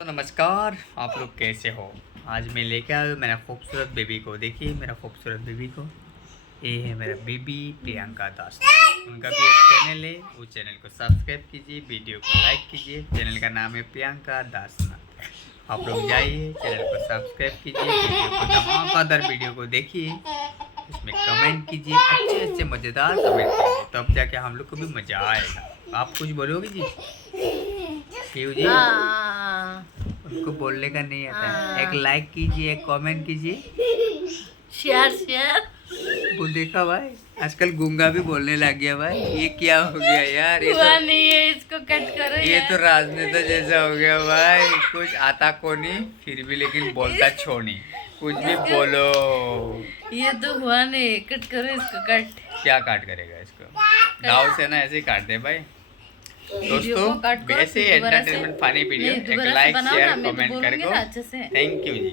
तो नमस्कार, आप लोग कैसे हो। आज मैं लेके आया हूँ मेरा खूबसूरत बेबी को। देखिए मेरा खूबसूरत बेबी को। ये है मेरा बेबी प्रियंका दास। उनका भी एक चैनल है, वो चैनल को सब्सक्राइब कीजिए, वीडियो को लाइक कीजिए। चैनल का नाम है प्रियंका दासनाथ। आप लोग जाइए, चैनल को सब्सक्राइब कीजिए, वीडियो को धमाकेदार वीडियो को देखिए, उसमें कमेंट कीजिए, अच्छे अच्छे मज़ेदार कमेंट कीजिए, तब जाके हम लोग को भी मज़ा आएगा। आप कुछ बोलोगे जी? पीयू जी, उनको बोलने का नहीं आता है। एक लाइक कीजिए, एक कमेंट कीजिए, शेयर शेयर। वो देखा भाई, आजकल गूंगा भी बोलने लग गया भाई। ये क्या हो गया यार? हुआ नहीं है, इसको कट करो ये यार। तो राजनेता जैसा हो गया भाई। कुछ आता को नहीं, फिर भी लेकिन बोलता छोनी। कुछ भी बोलो। ये तो हुआ नहीं, कट करो इसको कट। क्या काट करेगा इसको? दाव से ना ऐसे ही काट दे भाई। वीडियो दोस्तों, को कट करो वैसे फिर दोबारा से। एंटरटेनमेंट फनी वीडियो नहीं, एक दोबारा से लाइक बनाओ शेयर ना, मैं तो कमेंट बोलूंगी करके ना अच्छे से। Thank you ji.